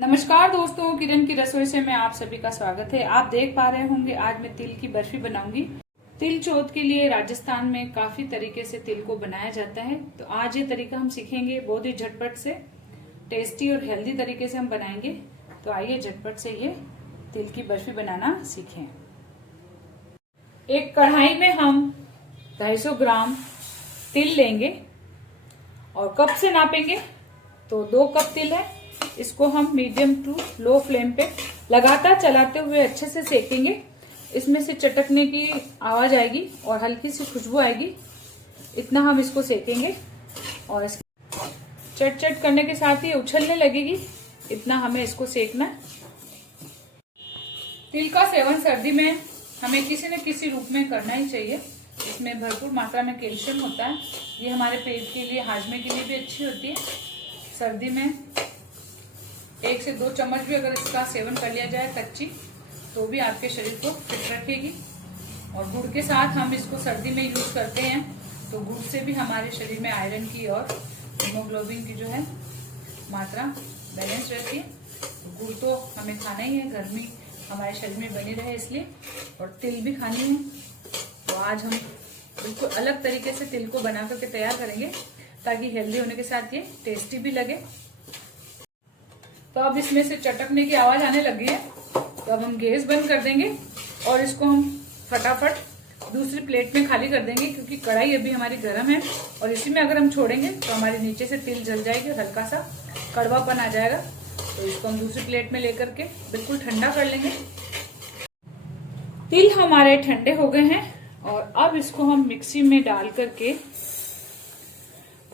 नमस्कार दोस्तों, किरण की रसोई से मैं आप सभी का स्वागत है। आप देख पा रहे होंगे आज मैं तिल की बर्फी बनाऊंगी। तिल चौथ के लिए राजस्थान में काफी तरीके से तिल को बनाया जाता है, तो आज ये तरीका हम सीखेंगे। बहुत ही झटपट से, टेस्टी और हेल्दी तरीके से हम बनाएंगे। तो आइए झटपट से ये तिल की बर्फी बनाना सीखें। एक कढ़ाई में हम 250 ग्राम तिल लेंगे और कप से नापेंगे तो 2 कप तिल है। इसको हम मीडियम टू लो फ्लेम पे लगातार चलाते हुए अच्छे से सेकेंगे। इसमें से चटकने की आवाज आएगी और हल्की सी खुशबू आएगी, इतना हम इसको सेकेंगे। और चट चट करने के साथ ही उछलने लगेगी, इतना हमें इसको सेकना है। तिल का सेवन सर्दी में हमें किसी न किसी रूप में करना ही चाहिए। इसमें भरपूर मात्रा में कैल्शियम होता है। ये हमारे पेट के लिए, हाजमे के लिए भी अच्छी होती है। सर्दी में 1 से 2 चम्मच भी अगर इसका सेवन कर लिया जाए कच्ची, तो भी आपके शरीर को फिट रखेगी। और गुड़ के साथ हम इसको सर्दी में यूज करते हैं, तो गुड़ से भी हमारे शरीर में आयरन की और हीमोग्लोबिन की जो है मात्रा बैलेंस रहती है। तो गुड़ तो हमें खाना ही है, गर्मी हमारे शरीर में बनी रहे इसलिए, और तिल भी खानी है। तो आज हम बिल्कुल अलग तरीके से तिल को बना करके तैयार करेंगे, ताकि हेल्दी होने के साथ ये टेस्टी भी लगे। तो अब इसमें से चटकने की आवाज आने लगी है, तो अब हम गैस बंद कर देंगे और इसको हम फटाफट दूसरी प्लेट में खाली कर देंगे, क्योंकि कढ़ाई अभी हमारी गर्म है और इसी में अगर हम छोड़ेंगे तो हमारे नीचे से तिल जल जाएगी और हल्का सा कड़वापन आ जाएगा। तो इसको हम दूसरी प्लेट में लेकर के बिल्कुल ठंडा कर लेंगे। तिल हमारे ठंडे हो गए हैं और अब इसको हम मिक्सी में डाल करके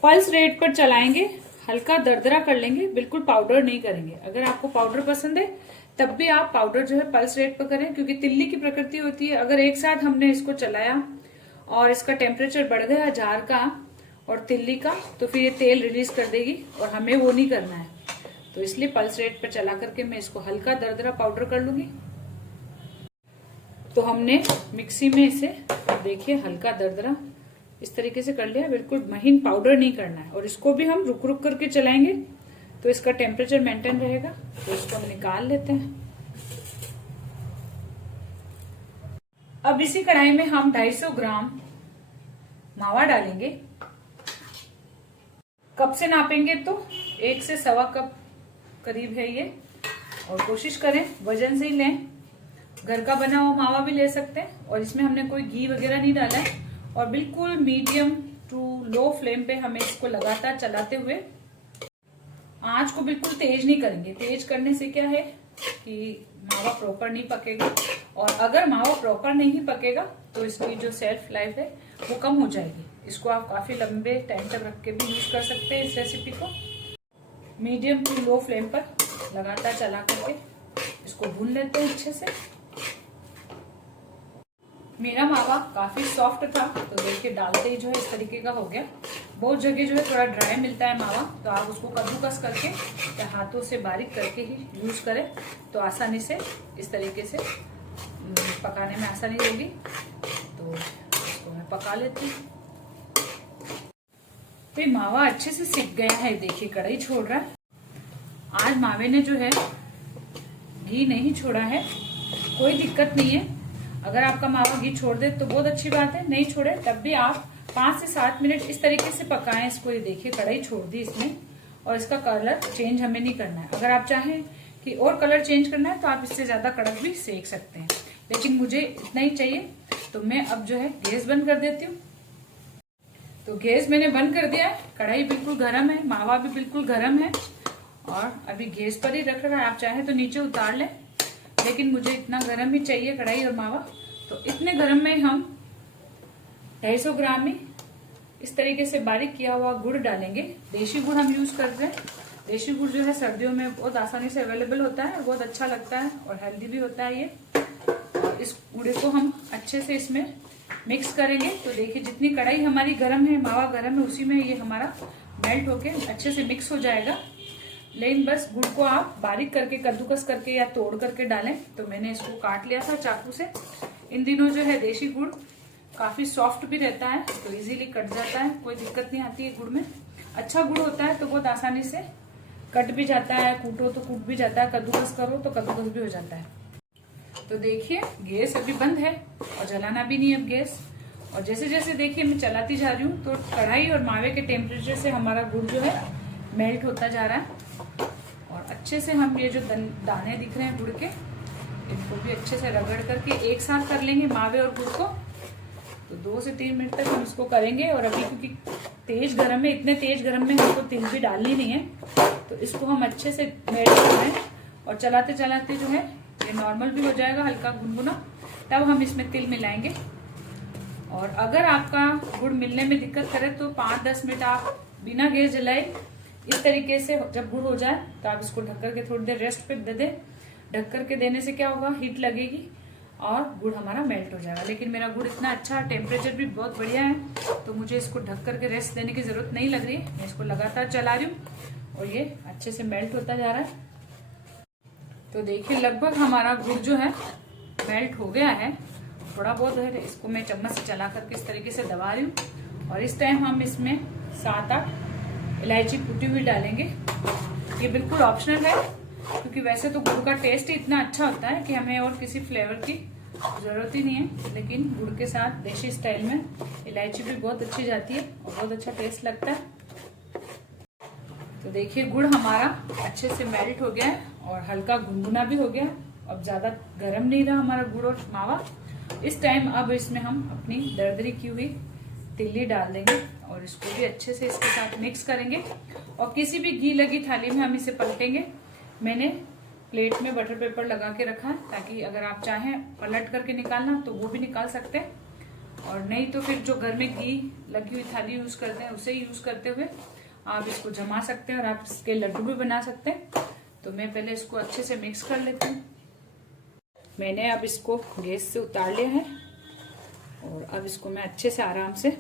पल्स रेट पर चलाएंगे, हल्का दरदरा कर लेंगे, बिल्कुल पाउडर नहीं करेंगे। अगर आपको पाउडर पसंद है तब भी आप पाउडर जो है पल्स रेट पर करें, क्योंकि तिल्ली की प्रकृति होती है, अगर एक साथ हमने इसको चलाया और इसका टेम्परेचर बढ़ गया जार का और तिल्ली का, तो फिर ये तेल रिलीज कर देगी और हमें वो नहीं करना है। तो इसलिए पल्स रेट पर चला करके मैं इसको हल्का दरदरा पाउडर कर लूंगी। तो हमने मिक्सी में इसे देखिए हल्का दरदरा इस तरीके से कर लिया, बिल्कुल महीन पाउडर नहीं करना है। और इसको भी हम रुक रुक करके चलाएंगे तो इसका टेम्परेचर मेंटेन रहेगा। तो इसको हम निकाल लेते हैं। अब इसी कढ़ाई में हम 250 ग्राम मावा डालेंगे। कप से नापेंगे तो 1 से 1.25 कप करीब है ये, और कोशिश करें वजन से ही लें। घर का बना हुआ मावा भी ले सकते हैं। और इसमें हमने कोई घी वगैरह नहीं डाला है, और बिल्कुल मीडियम टू लो फ्लेम पे हमें इसको लगातार चलाते हुए, आंच को बिल्कुल तेज नहीं करेंगे। तेज करने से क्या है कि मावा प्रॉपर नहीं पकेगा, और अगर मावा प्रॉपर नहीं पकेगा तो इसकी जो सेल्फ लाइफ है वो कम हो जाएगी। इसको आप काफी लंबे टाइम तक रख के भी यूज कर सकते हैं। इस रेसिपी को मीडियम टू लो फ्लेम पर लगातार चला करके इसको भून लेते हैं अच्छे से। मेरा मावा काफी सॉफ्ट था, तो देखिए डालते ही जो है इस तरीके का हो गया। बहुत जगह जो है थोड़ा ड्राई मिलता है मावा, तो आप उसको कद्दूकस करके या हाथों से बारीक करके ही यूज करें, तो आसानी से इस तरीके से पकाने में आसानी होगी। तो इसको मैं पका लेती हूँ। तो मावा अच्छे से सिक गया है, देखिए कढ़ाई छोड़ रहा है। आज मावे ने जो है घी नहीं छोड़ा है, कोई दिक्कत नहीं है। अगर आपका मावा घी छोड़ दे तो बहुत अच्छी बात है, नहीं छोड़े तब भी आप 5 से 7 मिनट इस तरीके से पकाएं इसको। ये देखिए कढ़ाई छोड़ दी इसमें, और इसका कलर चेंज हमें नहीं करना है। अगर आप चाहें कि और कलर चेंज करना है तो आप इससे ज्यादा कड़क भी सेक सकते हैं, लेकिन मुझे इतना ही चाहिए। तो मैं अब जो है गैस बंद कर देती हूँ। तो गैस मैंने बंद कर दिया है। कढ़ाई बिल्कुल गर्म है, मावा भी बिल्कुल गर्म है, और अभी गैस पर ही रख रहा है। आप चाहे तो नीचे उतार लें, लेकिन मुझे इतना गर्म ही चाहिए कढ़ाई और मावा। तो इतने गर्म में हम 250 ग्राम में इस तरीके से बारीक किया हुआ गुड़ डालेंगे। देशी गुड़ हम यूज करते हैं। देशी गुड़ जो है सर्दियों में बहुत आसानी से अवेलेबल होता है, बहुत अच्छा लगता है और हेल्दी भी होता है ये। और इस गुड़ को हम अच्छे से इसमें मिक्स करेंगे। तो देखिए जितनी कढ़ाई हमारी गर्म है, मावा गर्म है, उसी में ये हमारा मेल्ट होके अच्छे से मिक्स हो जाएगा। लेकिन बस गुड़ को आप बारीक करके, कद्दूकस करके या तोड़ करके डालें। तो मैंने इसको काट लिया था चाकू से। इन दिनों जो है देशी गुड़ काफी सॉफ्ट भी रहता है, तो इजीली कट जाता है, कोई दिक्कत नहीं आती है गुड़ में। अच्छा गुड़ होता है तो बहुत आसानी से कट भी जाता है, कूटो तो कूट भी जाता है, कद्दूकस करो तो कद्दूकस भी हो जाता है। तो देखिए गैस अभी बंद है और जलाना भी नहीं है अब गैस। और जैसे जैसे देखिए मैं चलाती जा रही हूँ तो कढ़ाई और मावे के टेम्परेचर से हमारा गुड़ जो है मेल्ट होता जा रहा है। और अच्छे से हम ये जो दाने दिख रहे हैं गुड़ के, इनको भी अच्छे से रगड़ करके एक साथ कर लेंगे मावे और गुड़ को। तो 2 से 3 मिनट तक हम इसको करेंगे। और अभी क्योंकि तेज गरम में, इतने तेज गरम में हमको तिल भी डालनी नहीं है, तो इसको हम अच्छे से मेल्ट कर रहे हैं। और चलाते चलाते जो है ये नॉर्मल भी हो जाएगा, हल्का गुनगुना, तब हम इसमें तिल मिलाएंगे। और अगर आपका गुड़ मिलने में दिक्कत करे तो 5-10 मिनट आप बिना गैस जलाए इस तरीके से जब गुड़ हो जाए तो आप इसको ढक करके थोड़ी देर रेस्ट पे दे दें। ढक करके देने से क्या होगा, हीट लगेगी और गुड़ हमारा मेल्ट हो जाएगा। लेकिन मेरा गुड़ इतना अच्छा, टेम्परेचर भी बहुत बढ़िया है, तो मुझे इसको ढक करके रेस्ट देने की जरूरत नहीं लग रही है। मैं इसको लगातार चला रही हूँ और ये अच्छे से मेल्ट होता जा रहा है। तो देखिए लगभग हमारा गुड़ जो है मेल्ट हो गया है। थोड़ा बहुत है, इसको मैं चम्मच से चला करके इस तरीके से दबा रही हूँ। और इस टाइम हम इसमें 7-8 इलायची कुटी हुई डालेंगे। ये बिल्कुल ऑप्शनल है, क्योंकि वैसे तो गुड़ का टेस्ट ही इतना अच्छा होता है कि हमें और किसी फ्लेवर की जरूरत ही नहीं है। लेकिन गुड़ के साथ देसी स्टाइल में इलायची भी बहुत अच्छी जाती है और बहुत अच्छा टेस्ट लगता है। तो देखिए गुड़ हमारा अच्छे से मेल्ट हो गया है और हल्का गुनगुना भी हो गया। अब ज्यादा गर्म नहीं रहा हमारा गुड़ और मावा। इस टाइम अब इसमें हम अपनी दरदरी की हुई तिल्ली डाल देंगे और इसको भी अच्छे से इसके साथ मिक्स करेंगे। और किसी भी घी लगी थाली में हम इसे पलटेंगे। मैंने प्लेट में बटर पेपर लगा के रखा है, ताकि अगर आप चाहें पलट करके निकालना तो वो भी निकाल सकते हैं, और नहीं तो फिर जो घर में घी लगी हुई थाली यूज करते हैं उसे यूज करते हुए आप इसको जमा सकते हैं और आप इसके लड्डू भी बना सकते हैं। तो मैं पहले इसको अच्छे से मिक्स कर लेती हूँ। मैंने अब इसको गैस से उतार लिया है और अब इसको मैं अच्छे से आराम से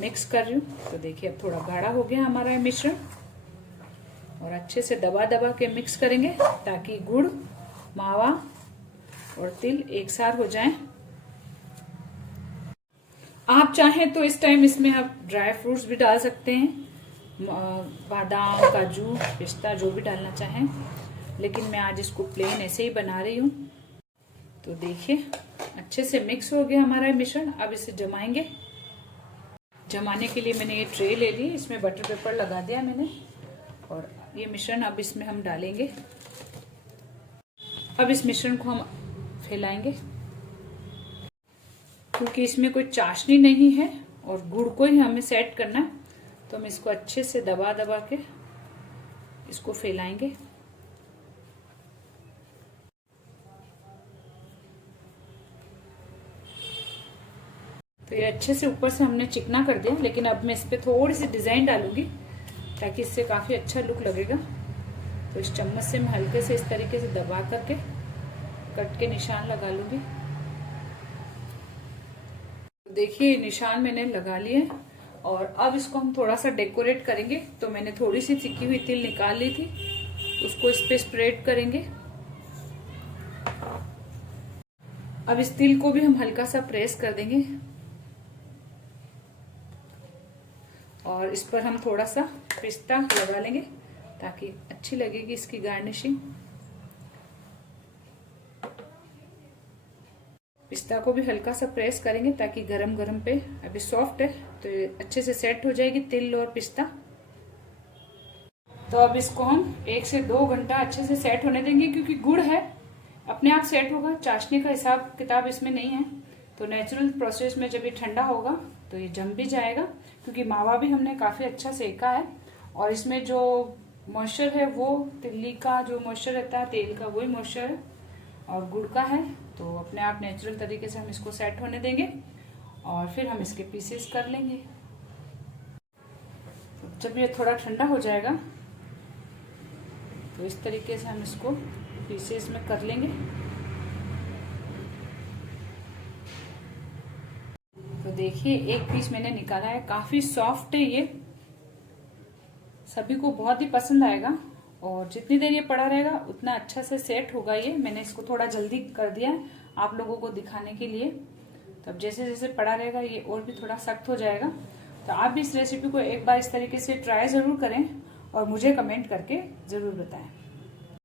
मिक्स कर रही हूँ। तो देखिए अब थोड़ा गाढ़ा हो गया हमारा मिश्रण, और अच्छे से दबा दबा के मिक्स करेंगे ताकि गुड़, मावा और तिल एक साथ हो जाएं। आप चाहें तो इस टाइम इसमें आप ड्राई फ्रूट्स भी डाल सकते हैं, बादाम, काजू, पिस्ता, जो भी डालना चाहें, लेकिन मैं आज इसको प्लेन ऐसे ही बना रही हूँ। तो देखिए अच्छे से मिक्स हो गया हमारा मिश्रण। अब इसे जमाएंगे। जमाने के लिए मैंने ये ट्रे ले ली, इसमें बटर पेपर लगा दिया मैंने, और ये मिश्रण अब इसमें हम डालेंगे। अब इस मिश्रण को हम फैलाएंगे, क्योंकि इसमें कोई चाशनी नहीं है और गुड़ को ही हमें सेट करना है, तो हम इसको अच्छे से दबा दबा के इसको फैलाएंगे। तो ये अच्छे से ऊपर से हमने चिकना कर दिया, लेकिन अब मैं इस पे थोड़ी सी डिजाइन डालूंगी ताकि इससे काफी अच्छा लुक लगेगा। तो इस चम्मच से मैं हल्के से इस तरीके से दबा करके कट के निशान लगा लूंगी। देखिए निशान मैंने लगा लिए और अब इसको हम थोड़ा सा डेकोरेट करेंगे। तो मैंने थोड़ी सी चिकी हुई तिल निकाल ली थी, उसको इस पे स्प्रेड करेंगे। अब इस तिल को भी हम हल्का सा प्रेस कर देंगे और इस पर हम थोड़ा सा पिस्ता लगा लेंगे ताकि अच्छी लगेगी इसकी गार्निशिंग। पिस्ता को भी हल्का सा प्रेस करेंगे ताकि गरम गरम पे, अभी सॉफ्ट है तो ये अच्छे से सेट हो जाएगी तिल और पिस्ता। तो अब इसको हम 1 से 2 घंटा अच्छे से सेट होने देंगे, क्योंकि गुड़ है अपने आप सेट होगा, चाशनी का हिसाब किताब इसमें नहीं है। तो नेचुरल प्रोसेस में जब ये ठंडा होगा तो ये जम भी जाएगा, क्योंकि मावा भी हमने काफी अच्छा सेका है और इसमें जो मॉइस्चर है वो तिल्ली का जो मॉइस्चर रहता है तेल का, वही मॉइस्चर है और गुड़ का है। तो अपने आप नेचुरल तरीके से हम इसको सेट होने देंगे और फिर हम इसके पीसेस कर लेंगे। तो जब ये थोड़ा ठंडा हो जाएगा तो इस तरीके से हम इसको पीसेस में कर लेंगे। तो देखिए एक पीस मैंने निकाला है, काफी सॉफ्ट है ये, सभी को बहुत ही पसंद आएगा और जितनी देर ये पड़ा रहेगा उतना अच्छा से सेट होगा ये। मैंने इसको थोड़ा जल्दी कर दिया है आप लोगों को दिखाने के लिए। तब जैसे जैसे पड़ा रहेगा ये और भी थोड़ा सख्त हो जाएगा। तो आप भी इस रेसिपी को एक बार इस तरीके से ट्राई जरूर करें और मुझे कमेंट करके ज़रूर बताएं।